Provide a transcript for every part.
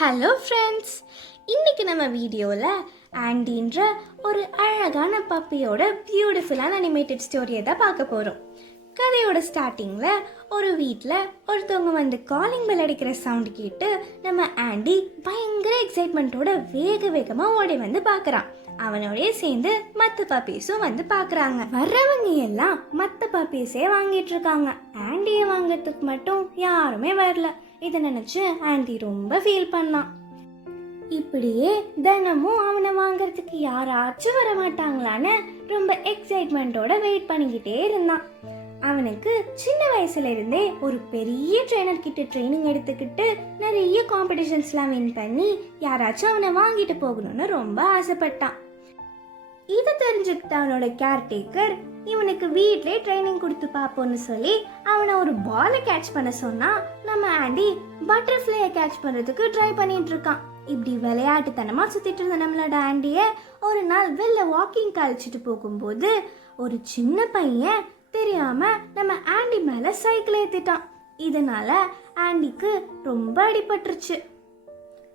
Hello friends, இன்றைக்கி நம்ம வீடியோவில் ஆண்டின்ற ஒரு அழகான பப்பியோட பியூட்டிஃபுல்லான அனிமேட்டட் ஸ்டோரியை தான் பார்க்க போகிறோம். கதையோட ஸ்டார்டிங்கில் ஒரு வீட்டில் ஒருத்தவங்க வந்து காலிங் பெல் அடிக்கிற சவுண்டு கேட்டு நம்ம ஆண்டி பயங்கர எக்ஸைட்மெண்ட்டோட வேகமாக ஓடி வந்து பார்க்குறான். அவனோடய சேர்ந்து மற்ற பப்பீஸும் வந்து பார்க்குறாங்க. வர்றவங்க எல்லாம் மற்ற பப்பீஸே வாங்கிட்டு இருக்காங்க. ஆண்டியை வாங்கிறதுக்கு மட்டும் யாருமே வரல. இதை நினச்சி ஆண்டி ரொம்ப ஃபீல் பண்ணான். இப்படியே தினமும் அவனை வாங்கறதுக்கு யாராச்சும் வர மாட்டாங்களான்னு ரொம்ப எக்ஸைட்மெண்ட்டோட வெயிட் பண்ணிக்கிட்டே இருந்தான். அவனுக்கு சின்ன வயசுல இருந்தே ஒரு பெரிய ட்ரெயினர் கிட்ட ட்ரைனிங் எடுத்துக்கிட்டு நிறைய காம்படிஷன்ஸ்லாம் வின் பண்ணி யாராச்சும் அவனை வாங்கிட்டு போகணும்னு ரொம்ப ஆசைப்பட்டான். இதை தெரிஞ்சுக்கிட்ட அவனோட கேர்டேக்கர் இவனுக்கு வீட்லே ட்ரைனிங் கொடுத்து பார்ப்போன்னு சொல்லி அவனை ஒரு பாலை கேட்ச் பண்ண சொன்னா நம்ம ஆண்டி பட்டர்ஃப்ளையை கேட்ச் பண்ணுறதுக்கு ட்ரை பண்ணிட்டு இருக்கான். இப்படி விளையாட்டுத்தனமா சுத்திட்டு இருந்த நம்மளோட ஆண்டியை ஒரு நாள் வெளில வாக்கிங் கழிச்சிட்டு போகும்போது ஒரு சின்ன பையன் தெரியாம நம்ம ஆண்டி மேல சைக்கிள் ஏத்திட்டான். இதனால ஆண்டிக்கு ரொம்ப அடிபட்டுருச்சு.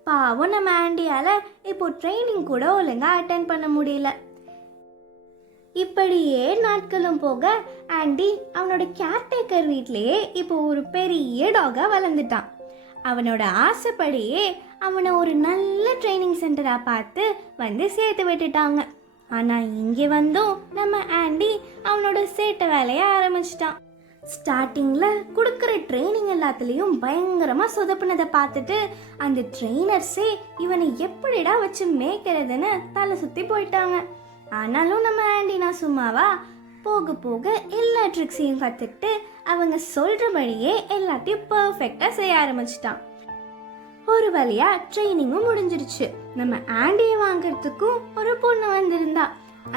பாவம் நம்ம ஆண்டியால இப்போ ட்ரைனிங் கூட ஒழுங்கா அட்டென்ட் பண்ண முடியல. இப்படியே நாட்களும் போக ஆண்டி அவனோட கேர்டேக்கர் வீட்லயே இப்போ ஒரு பெரிய டாகா வளர்ந்துட்டான். அவனோட ஆசைப்படியே அவனை ஒரு நல்ல ட்ரைனிங் சென்டரா பார்த்து வந்து சேர்த்து விட்டுட்டாங்க. ஆனா இங்கே வந்தும் நம்ம ஆண்டி அவனோட சேட்டை வேலைய ஆரம்பிச்சிட்டான். ஸ்டார்டிங்ல கொடுக்குற ட்ரைனிங் எல்லாத்துலேயும் பயங்கரமா சொதப்பினதை பார்த்துட்டு அந்த ட்ரெயினர்ஸே இவனை எப்படிடா வச்சு மேய்க்கிறதுன்னு தலை சுத்தி போயிட்டாங்க. ஆனாலும் நம்ம ஆண்டினா சும்மாவா, போக போக எல்லா ட்ரிக்ஸையும் கற்றுக்கிட்டு அவங்க சொல்கிறபடியே எல்லாத்தையும் பர்ஃபெக்டாக செய்ய ஆரம்பிச்சிட்டான். ஒரு வழியா ட்ரைனிங்கும் முடிஞ்சிருச்சு. நம்ம ஆண்டியை வாங்கறதுக்கும் ஒரு பொண்ணு வந்திருந்தா.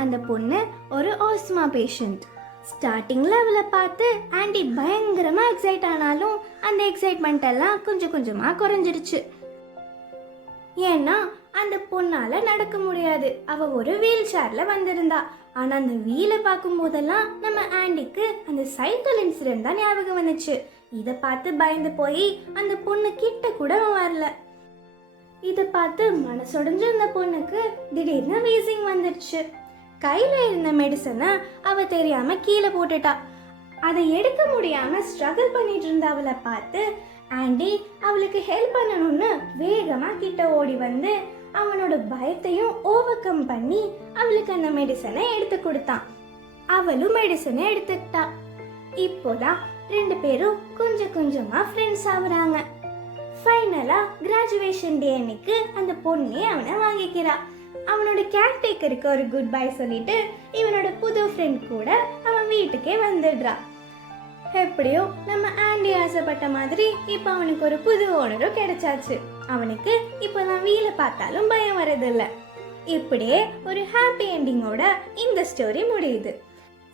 அந்த பொண்ணு ஒரு ஆஸ்மா பேஷண்ட். ஸ்டார்டிங்ல அவளை பார்த்து ஆண்டி பயங்கரமா எக்ஸைட் ஆனாலும் அந்த எக்ஸைட்மெண்ட் எல்லாம் கொஞ்சம் கொஞ்சமா குறைஞ்சிருச்சு. ஏன்னா அந்த பொண்ணால நடக்க முடியாது. அவ ஒரு வீல் சேர்ல வந்திருந்தா. ஆனா அந்த வீலை பார்க்கும் போதெல்லாம் நம்ம ஆண்டிக்கு அந்த சைக்கிள் இன்சிடென்ட் தான் ஞாபகம் வந்துச்சு. இதை பார்த்து பயந்து போய் அந்த பொண்ணு கிட்ட கூட வரல. இதை பார்த்து மனசுடைஞ்ச அந்த பொண்ணுக்கு திடீர்னு வீசிங் வந்துருச்சு. கையில இருந்த மெடிசனை அவ தெரியாம கீழே போட்டுட்டா. அதை எடுக்க முடியாம ஸ்ட்ரகிள் பண்ணிட்டு இருந்த அவளை பார்த்து ஆண்டி அவளுக்கு ஹெல்ப் பண்ணணும்னு வேகமா கிட்ட ஓடி வந்து அவனோட பயத்தையும் ஓவர் கம் பண்ணி அவளுக்கு அந்த மெடிசனை எடுத்து கொடுத்தான். அவளும் மெடிசனை எடுத்துக்கிட்டா. இப்போதான் ரெண்டு பேரும் கொஞ்சம் கொஞ்சமா ஃப்ரெண்ட்ஸ் ஆகுறாங்க. ஃபைனலா கிராஜுவேஷன் டே அன்னைக்கு அந்த பொண்ணே அவனை வாங்கிக்கிறா. அவனோட கேர்டேக்கருக்கு ஒரு குட் பை சொல்லிட்டு இவனோட புது ஃப்ரெண்ட் கூட அவன் வீட்டுக்கே வந்துடுறா. எப்படியோ நம்ம ஆண்டி ஆசைப்பட்ட மாதிரி இப்போ அவனுக்கு ஒரு புது ஓனரும் கிடைச்சாச்சு. அவனுக்கு இப்போ நான் வீலை பார்த்தாலும் பயம் வரதில்லை. இப்படியே ஒரு ஹாப்பி எண்டிங்கோட இந்த ஸ்டோரி முடியுது.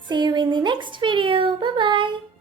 See you in the next video. Bye bye.